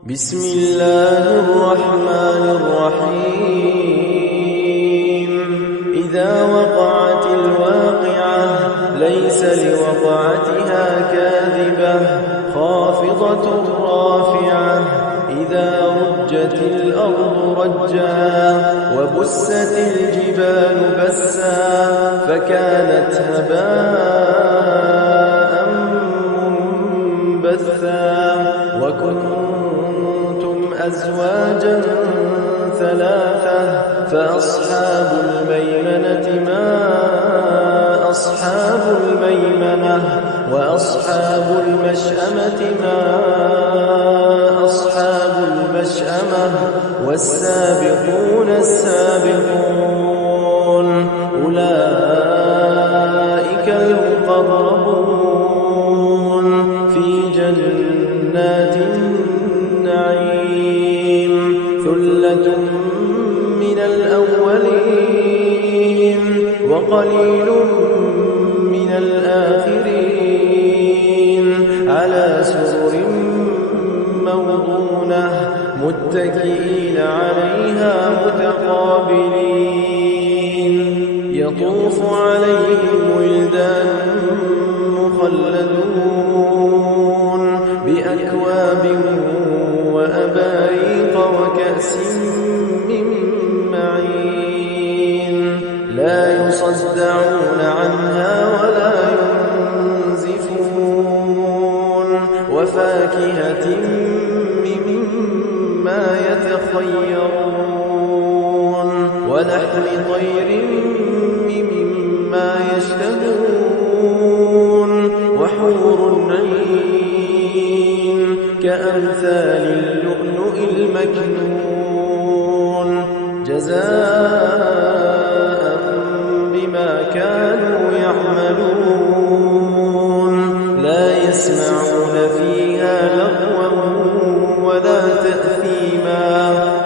بسم الله الرحمن الرحيم إذا وقعت الواقعة ليس لوقعتها كاذبة خافضة رافعة إذا رجت الأرض رجا وبست الجبال بسا فكانت هباء منبثا وكنتم أزواجا ثلاثة فأصحاب الميمنة ما أصحاب الميمنة وأصحاب المشأمة ما أصحاب المشأمة والسابقون السابقون أولئك المقربون في جنات النعيم ثلة من الأولين وقليل من الآخرين على سرر موضونة متكئين عليها متقابلين يطوف عليهم ولدان مخلدون بأكواب وأباريق وكأس من معين لا يصدعون عنها ولا ينزفون وفاكهة مما يتخيرون ولحم طير مما يشتهون وحور عين كأمثال اللؤلؤ المكنون جزاء بما كانوا يعملون لا يسمعون فيها لغوا ولا تأثيما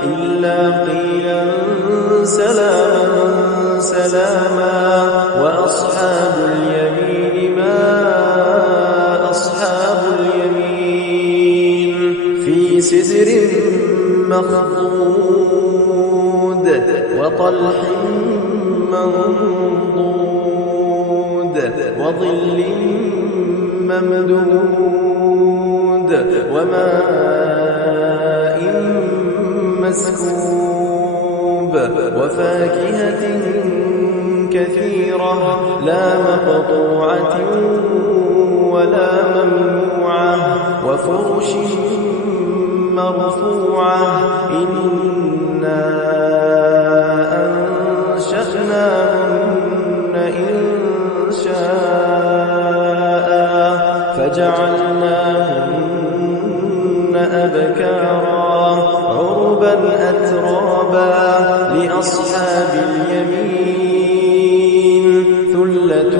إلا قيلا سلاما سلاما وأصحاب اليمين ما أصحاب اليمين في سدر مخضود وطلح منضود وظل ممدود وماء مسكوب وفاكهة كثيرة لا مقطوعة ولا ممنوعة وفرش مرفوعة إنا أنشأناهن إنشاء فجعلناهن أبكارا عربا أترابا لأصحاب اليمين ثلة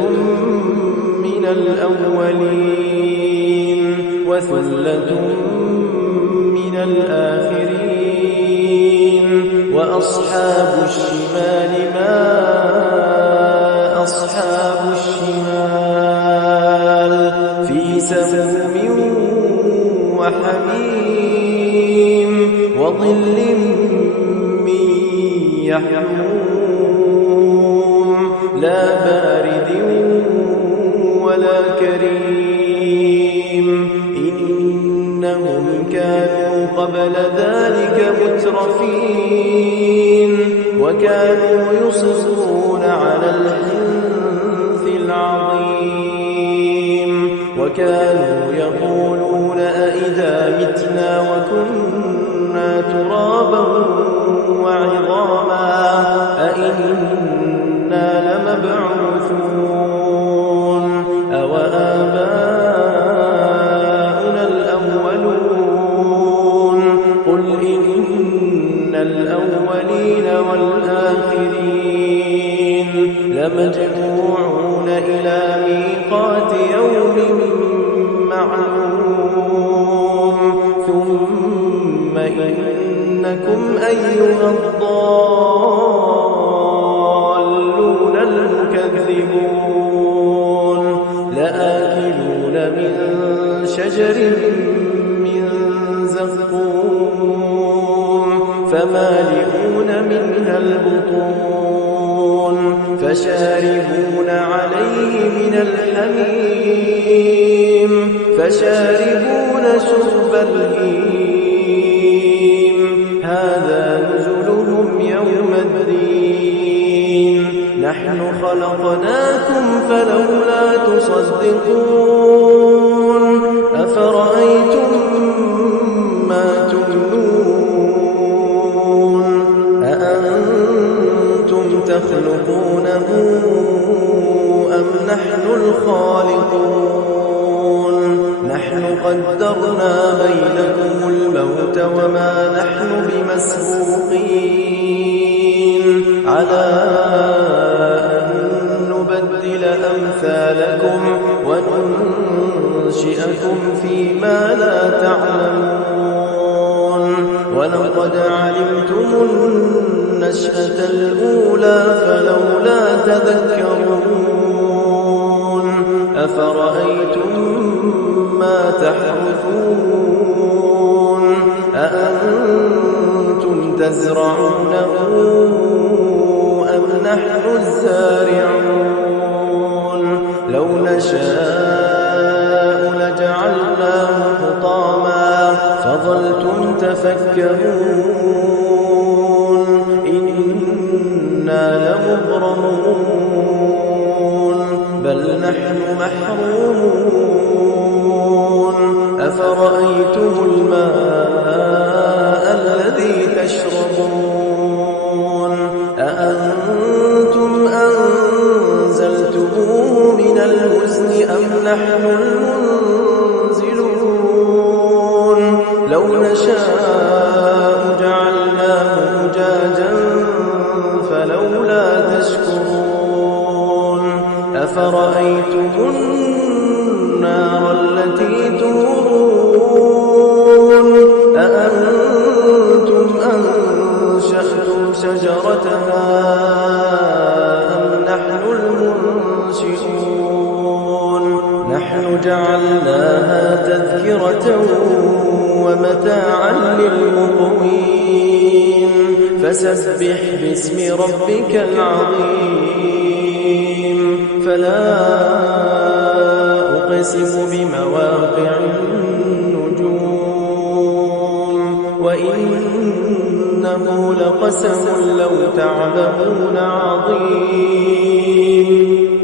من الأولين وثلة من الآخرين وأصحاب الشمال ما أصحاب الشمال في سموم وحميم وظل من يحموم لا بارد ولا كريم إنهم كانوا قبل ذلك مترفين وكانوا يصرون على الحنث العظيم وكانوا يقولون أئذا متنا وكنا ترابا وعظاما أئنا لمبعوثون أوآباؤنا الأولون قل إن الأولين والآخرين لمجموعون إلى ميقات يوم معلوم ثم إنكم أيها الضالون المكذبون لآكلون من شجر من زقوم فمالئون منها البطون فشاربون عليه من الحميم فشاربون شرب الهيم هذا نزلهم يوم الدين نحن خلقناكم فلولا تصدقون أفرأيتم ما تمنون أأنتم تخلقونه أم نحن الخالقون نحن قدرنا بينكم الموت وما نحن بمسبوقين على أن نبدل أمثالكم وننشئكم فيما لا تعلمون ولقد علمتم النشأة الأولى فلولا تذكرون أفرأيتم ما تحرثون أأنتم تزرعونه أم نحن الزارعون لو نشاء لجعلناه حطاما فظلتم تفكرون إنا لمغرمون بل نحن محرومون أفرأيتم الماء الذي تشربون أأنتم أنزلتموه من المزن أم نحن المنزلون لو نشاء جعلناه أجاجا فلولا تشكرون أفرأيتم النار التي تورون أأنتم أنشأتم شجرتها أم نحن المنشئون نحن جعلناها تذكرة ومتاعا للمقوين فسبح باسم ربك العظيم فلا أقسم بمواقع النجوم وإنه لقسم لو تعلمون عظيم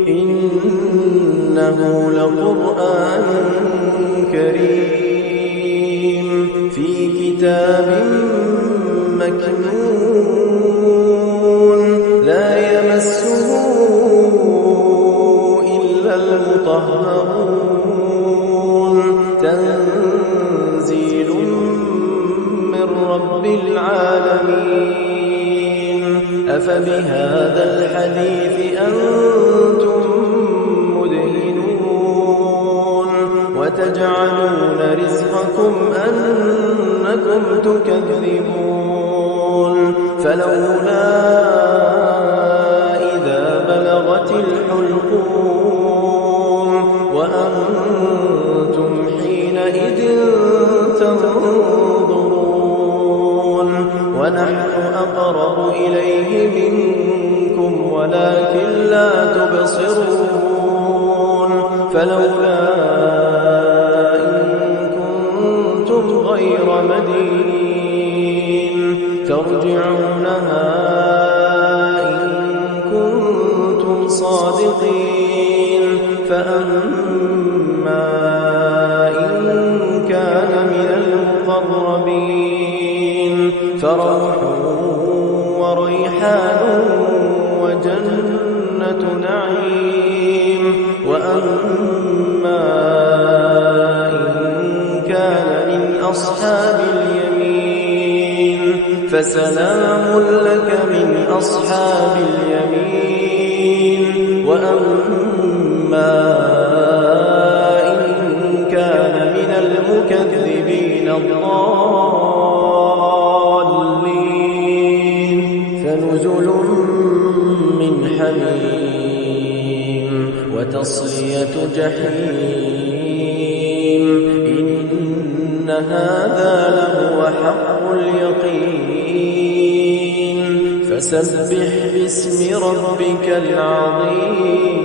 إنه لقرآن كريم في كتاب مكنون لا يمسه إلا المطهرون تنزيل من رب العالمين أفبهذا الحديث أنتم مدهنون وتجعلون رزقكم أنكم تكذبون فلولا إذا بلغت الحلقوم وأنتم حينئذ تنظرون ونحن أقرب إليه منكم ولكن لا تبصرون فلولا إن كنتم غير مدينين ترجعونها إن كنتم صادقين فأما إن كان من المقربين فروح وريحان وجنة نعيم وأما إن كان من أصحاب اليمين فسلام لك من أصحاب اليمين وأما إن كان من المكذبين الضالين فنزل من حميم وتصلية جحيم إن هذا لهو حق اليقين فسبح باسم ربك العظيم